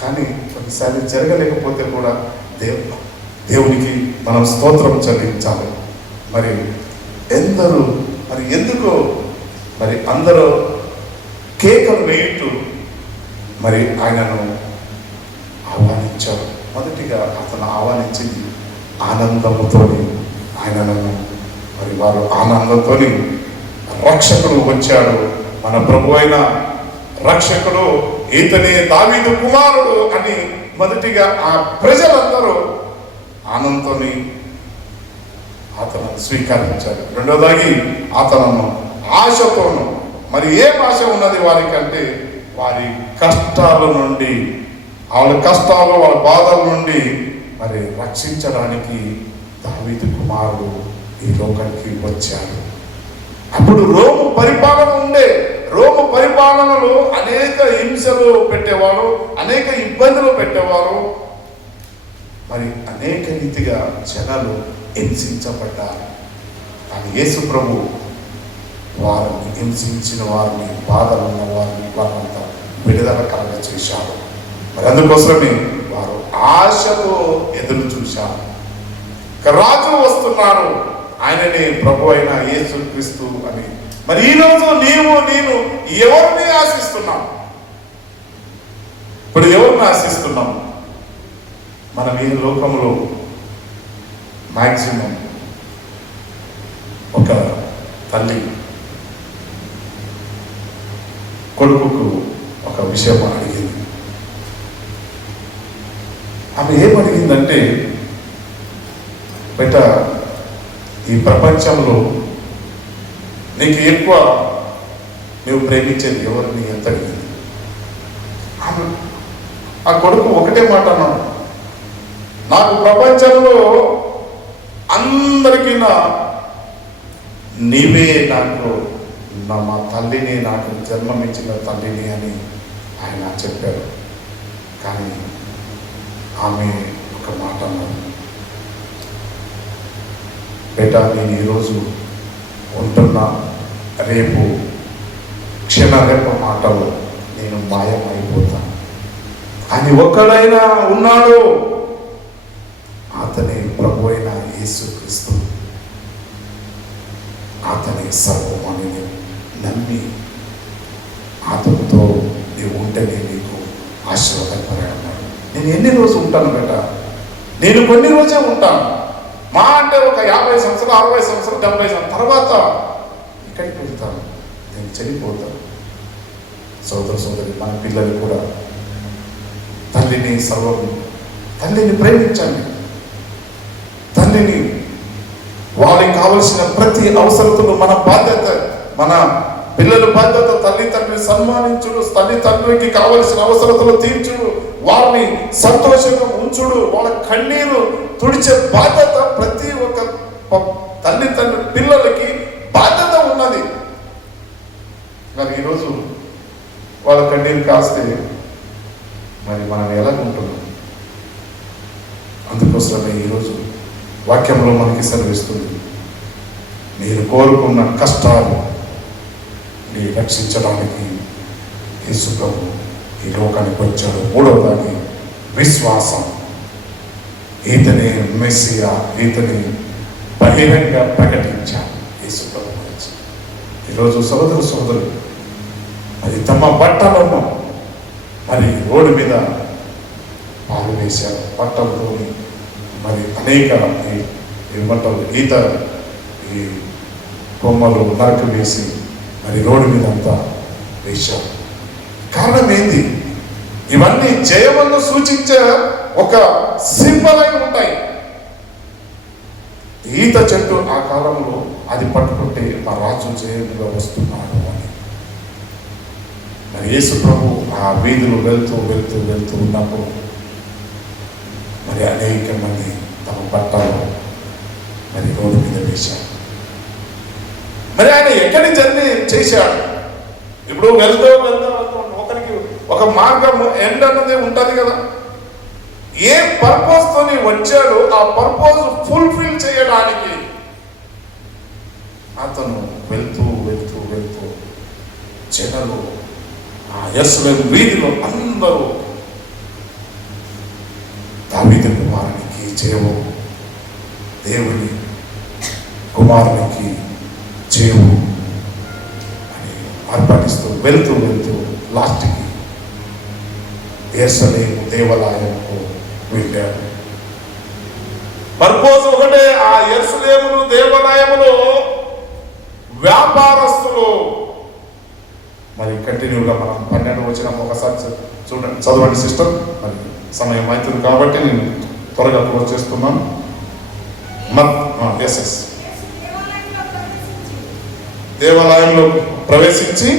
కానీ కొన్నిసార్లు జరగలేకపోతే కూడా దేవునికి మనం స్తోత్రం చెల్లించాలి. మరి ఎందరూ, మరి ఎందుకో మరి అందరూ కేకలు వేయుతూ మరి ఆయనను ఆహ్వానించారు. మొదటిగా అతను ఆహ్వానించింది ఆనందముతో ఆయనను, మరి వారు ఆనందంతో రక్షకుడు వచ్చాడు, మన ప్రభు అయిన రక్షకుడు ఈతనే దావీదు కుమారుడు అని మొదటిగా ఆ ప్రజలందరూ ఆనందంతో అతను స్వీకరించారు. రెండోదాగి అతను ఆశతోను, మరి ఏం ఆశ ఉన్నది వారికంటే వారి కష్టాల నుండి, వాళ్ళ కష్టాలు, వాళ్ళ బాధల నుండి మరి రక్షించడానికి దావీదు కుమారుడు ఈ లోకానికి వచ్చాడు. అప్పుడు రోము పరిపాలన ఉండే, రోము పరిపాలనలో అనేక హింసలు పెట్టేవారు, అనేక ఇబ్బందులు పెట్టేవారు, మరి అనేక రీతిగా జనాలు హింసించబడ్డారు. కానీ యేసు ప్రభు వారిని, హింసించిన వారిని, బాధలు ఉన్న వారంతా విడుదల కలగ చేశారు. మరి అందుకోసమే వారు ఆశతో ఎదురు చూశారు. రాజు వస్తున్నారు, ఆయననే ప్రభు అయిన యేసు క్రీస్తు అని. మరి ఈరోజు నీవు నేను ఎవరిని ఆశిస్తున్నాం? ఇప్పుడు ఎవరిని ఆశిస్తున్నాం? మనం ఈ లోకంలో మాక్సిమం ఒక తల్లి కొడుకుకు ఒక విషయం అడిగింది. ఆమె ఏమడిగిందంటే, బయట ఈ ప్రపంచంలో నీకు ఎక్కువ నువ్వు ప్రేమించేది ఎవరిని ఎంత అడిగింది. ఆ కొడుకు ఒకటే మాట అన్నాడు, నాకు ప్రపంచంలో అందరికీ నీవే నాకు, మా తల్లిని, నాకు జన్మమిచ్చిన తల్లిని అని ఆయన చెప్పారు. కానీ ఆమె ఒక మాట అన్నది, బేటా నేను ఈరోజు ఉంటున్నా, రేపు క్షణరేప మాటలో నేను మాయమైపోతాను. అని ఒక్కడైనా ఉన్నాడు, అతనే ప్రభు అయిన యేసు క్రీస్తు. అతనే సర్వమని నమ్మి అతనితో నీవు ఉంటేనే నీకు ఆశీర్వాదపడాడు. నేను ఎన్ని రోజులు ఉంటాను బేట? నేను కొన్ని రోజే ఉంటాను, మా అంటే ఒక 50 సంవత్సరాలు, 60 సంవత్సరాలు, 70 సంవత్సరాల తర్వాత ఇక్కడికి వెళ్తాను, నేను చనిపోతాను. సోదరి, మన పిల్లలు కూడా తల్లిని తల్లిని ప్రేమించండి. తల్లిని, వాళ్ళకి కావలసిన ప్రతి అవసరతను మన బాధ్యత, మన పిల్లల బాధ్యత. తల్లిదండ్రులు సన్మానించుడు, తల్లిదండ్రులకి కావలసిన అవసరతలు తీర్చుడు, వారిని సంతోషంగా ఉంచుడు, వాళ్ళ కన్నీరు తుడిచే బాధ్యత ప్రతి ఒక్క తల్లి పిల్లలకి బాధ్యత ఉన్నది. మరి ఈరోజు వాళ్ళ కన్నీరు కాస్తే మరి మనం ఎలా ఉంటున్నాం? అందుకోసమే ఈరోజు వాక్యంలో మనకి సెలవిస్తుంది, మీరు కోరుకున్న కష్టాలు నీ రక్షించడానికి యేసు ప్రభు ఈ లోకానికి వచ్చాడు. మూడవదాన్ని విశ్వాసం. ఈతని మెస్సియా, ఈతని బహిరంగ ప్రకటించాడు యేసు ప్రభు గురించి. ఈరోజు సోదరులు మరి తమ బట్టలను మరి రోడ్డు మీద పాలు వేశారు. బట్టలతో మరి అనేక ఏమంటారు ఈత ఈ కొమ్మలు నరకు వేసి మరి రోడ్డు మీద అంతా వేశారు. కారణం ఏంది? ఇవన్నీ జయమును సూచించే ఒక సింబల్ అయి ఉంటాయి. ఈత చెట్టు ఆ కాలంలో అది పట్టుకుంటే ఆ రాజు జయముగా వస్తున్నాడు అని. మరి యేసు ప్రభు ఆ వీధులు వెళ్తూ వెళ్తూ వెళ్తూ ఉన్నప్పుడు మరి అనేక మంది తమ బట్టలు మరి రోడ్డు మీద వేశారు. మరి ఆయన ఎక్కడి జర్నీ చేశాడు? ఇప్పుడు వెళ్తూ వెళ్తూ వెళ్తూ ఒకరికి ఒక మార్గం ఎండ్ అన్నది ఉంటుంది కదా. ఏ పర్పస్ తోని వచ్చాడో ఆ పర్పస్ ఫుల్ఫిల్ చేయడానికి అతను వెళ్తూ వెళ్తూ వెళ్తూ జనాలు ఆ యెరూషలేము వీధిలో అందరూ దావీదు కుమారునికి జయము, దేవుని కుమారునికి జయము అని అర్పణిస్తూ వెళ్తూ వెళ్తూ లాస్ట్కి యెరూషలేము దేవాలయంకు వెళ్ళాడు. పర్పస్ ఒకటే. ఆ యెరూషలేము దేవాలయములో వ్యాపారస్తులు మరి కంటిన్యూగా మనం 12 వచనం ఒకసారి చూడండి, చదవండి సిస్టర్. మరి సమయం అవుతుంది కాబట్టి నేను త్వరగా క్లోజ్ చేస్తున్నాను. ఎస్ దేవాలయంలో ప్రవేశించి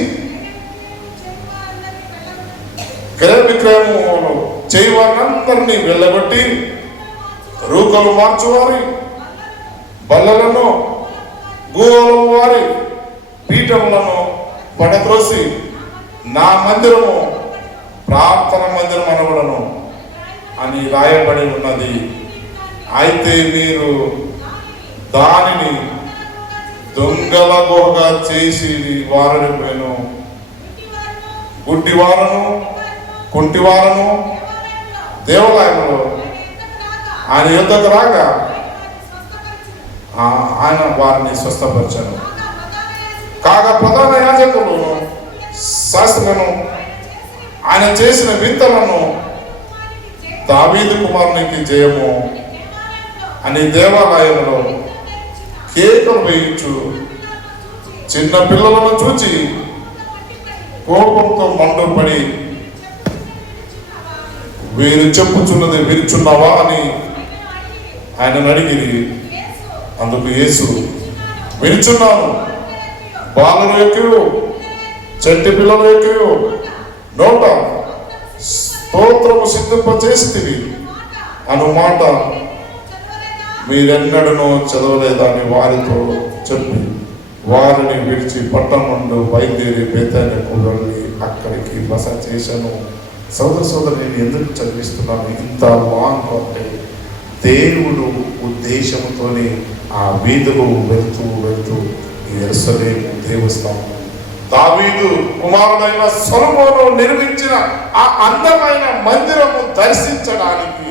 క్రయ విక్రయము చేయవారినందరినీ వెళ్ళగొట్టి రూకలు మార్చువారి బల్లలను గోవలం వారి పీఠములను పడద్రోసి నా మందిరము ప్రార్థన మందిరం అనబడను అని రాయబడి ఉన్నది. అయితే మీరు దానిని దొంగల గుహగా చేసి వారను, గుడ్డివారను, కుంటివారను దేవాలయంలో ఆయన యుద్ధకు రాగా ఆయన వారిని స్వస్థపరిచాను. కాగా ప్రధాన యాజకులు శాస్త్రులను ఆయన చేసిన వింతలను దావీదు కుమారునికి జయము అని దేవాలయంలో కేకలు వేయించు చిన్న పిల్లలను చూచి కోపంతో మండుపడి వీరు చెప్పుచున్నది విరుచున్నావా అని ఆయన అడిగిరి. అందుకు యేసు విరుచున్నాను, బాలను ఎక్కియు చెట్టి పిల్లలు ఎక్కియు నోట స్తోత్రము సిద్ధింపచేసితివి అను మాట మీరెన్నడనో చదవలేదని వారితో చెప్పి వారిని విడిచి పట్టణం నుండి బయలుదేరి బేతేనకు వెళ్ళి అక్కడికి బస చేశాను. సోదరు నేను ఎందుకు చదివిస్తున్నాను ఇంత లాంగ్ అంటే దేవుడు ఉద్దేశంతోనే ఆ వీధులు వెళ్తూ వెళ్తూ యెరూషలేము దేవస్థానం దావీదు కుమారుడైన సొలొమోను నిర్మించిన ఆ అందమైన మందిరము దర్శించడానికి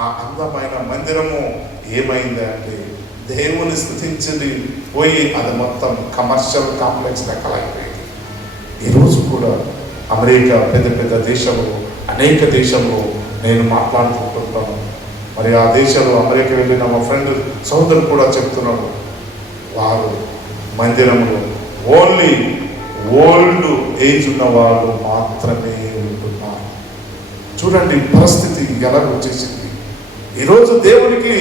ఆ అందమైన మందిరము ఏమైంది అంటే దేవుని స్తుతించింది పోయి అది మొత్తం కమర్షియల్ కాంప్లెక్స్ లెక్కలైపోయింది. ఈరోజు కూడా అమెరికా పెద్ద పెద్ద దేశంలో అనేక దేశంలో నేను మాట్లాడుతుంటాను. మరి ఆ దేశంలో అమెరికా వెళ్ళిన మా ఫ్రెండ్ సోదరుడు కూడా చెప్తున్నాడు, వారు మందిరంలో ఓన్లీ ఓల్డ్ ఏజ్ ఉన్న వాళ్ళు మాత్రమే ఉంటున్నారు. చూడండి పరిస్థితి ఎలా వచ్చేసింది. ఈరోజు దేవునికి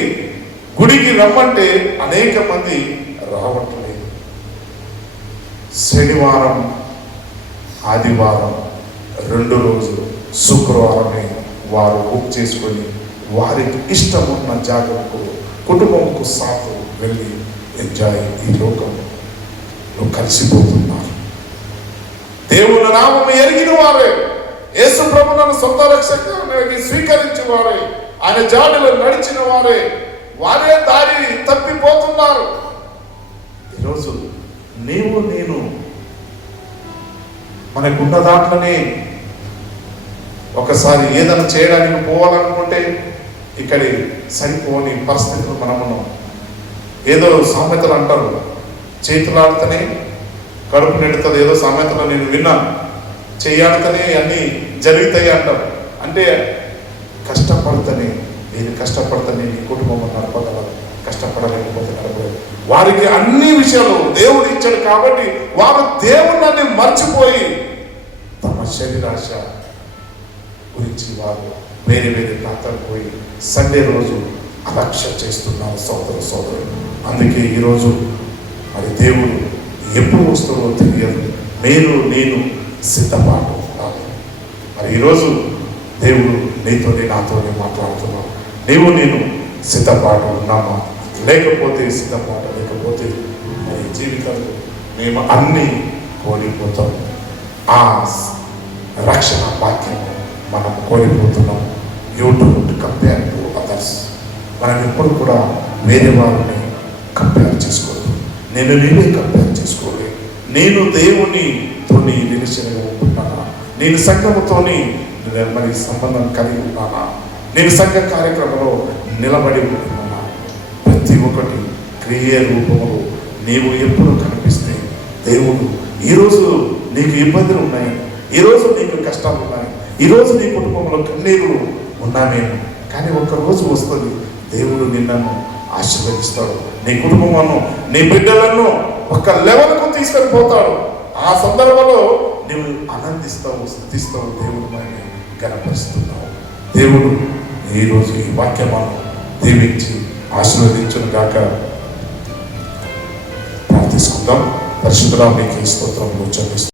గుడికి రమ్మంటే అనేక మంది రావట్లేదు. శనివారం ఆదివారం 2 రోజులు శుక్రవారమే వారు బుక్ చేసుకొని వారికి ఇష్టం ఉన్న జాగకు కుటుంబంకు సాగు వెళ్ళి ఎంజాయ్ ఈ లోకంలో కలిసిపోతున్నారు. దేవుని నామము ఎరిగిన వారే, యేసు ప్రభువును సొంత రక్షకునిగా స్వీకరించిన వారే, ఆయన జాడలో నడిచిన వారే, వారే దారి తప్పిపోతున్నారు. ఈరోజు నీవు నేను మనకున్న దాంట్లోనే ఒకసారి ఏదైనా చేయడానికి పోవాలనుకుంటే ఇక్కడి సరిపోని పరిస్థితులు మనమును. ఏదో సామెతలు అంటారు, చేతులాడితేనే కడుపు నిండుతుంది, ఏదో సామెతలు నేను విన్నాను. చేయాడితేనే అన్నీ జరుగుతాయి అంటారు. అంటే కష్టపడితేనే, నేను కష్టపడితేనే నీ కుటుంబం నడపగలదు, కష్టపడలేకపోతే నడపలేదు. వారికి అన్ని విషయాలు దేవుడు ఇచ్చాడు కాబట్టి వారు దేవుణ్ణి మర్చిపోయి తమ శరీరాశ గురించి వారు వేరే వేరే ప్రాంతాలకు పోయి సండే రోజు అలక్ష్య చేస్తున్నారు సోదరులు. అందుకే ఈరోజు మరి దేవుడు ఎప్పుడు వస్తుందో తెలియదు. నేను సిద్ధపాటు ఉండాలి. మరి ఈరోజు దేవుడు నీతోనే నాతోనే మాట్లాడుతున్నాను. నేను సిద్ధపాటు ఉన్నామా? లేకపోతే సిద్ధపాటు లేకపోతే మరి జీవితంలో మేము అన్నీ కోల్పోతాం. ఆ రక్షణ వాక్యం మనం కోల్పోతున్నాం. You don't compare to others. మనం ఎప్పుడు కూడా వేరే వారిని కంపేర్ చేసుకోవద్దు. నేనే కంపేర్ చేసుకోవాలి. నేను దేవునితో నిలిచినగా ఉంటున్నానా? నేను సంఘముతోని మరి సంబంధం కలిగి ఉన్నానా? నేను సంఘ కార్యక్రమంలో నిలబడి ఉంటున్నానా? ప్రతి ఒక్కటి క్రియ రూపంలో నీవు ఎప్పుడు కనిపిస్తే దేవుడు ఈరోజు నీకు ఇబ్బందులు ఉన్నాయి, ఈరోజు నీకు కష్టాలు ఉన్నాయి, ఈరోజు నీ కుటుంబంలో కన్నీరు ఉన్నామేమో, కానీ ఒక్కరోజు వస్తుంది దేవుడు నిన్నను ఆశీర్వదిస్తాడు. నీ కుటుంబమును, నీ బిడ్డలను ఒక లెవెల్కు తీసుకొని పోతాడు. ఆ సందర్భంలో నీవు ఆనందిస్తావు, స్థుతిస్తావు, దేవుడు మనల్ని గణపరుస్తున్నావు. దేవుడు ఈరోజు ఈ వాక్యమాను దీవించి ఆశీర్వదించును గాక. ప్రార్థించుకుందాం. పరిశుద్ధుడా, మీకు స్తోత్రములు చెల్లిస్తున్నాం.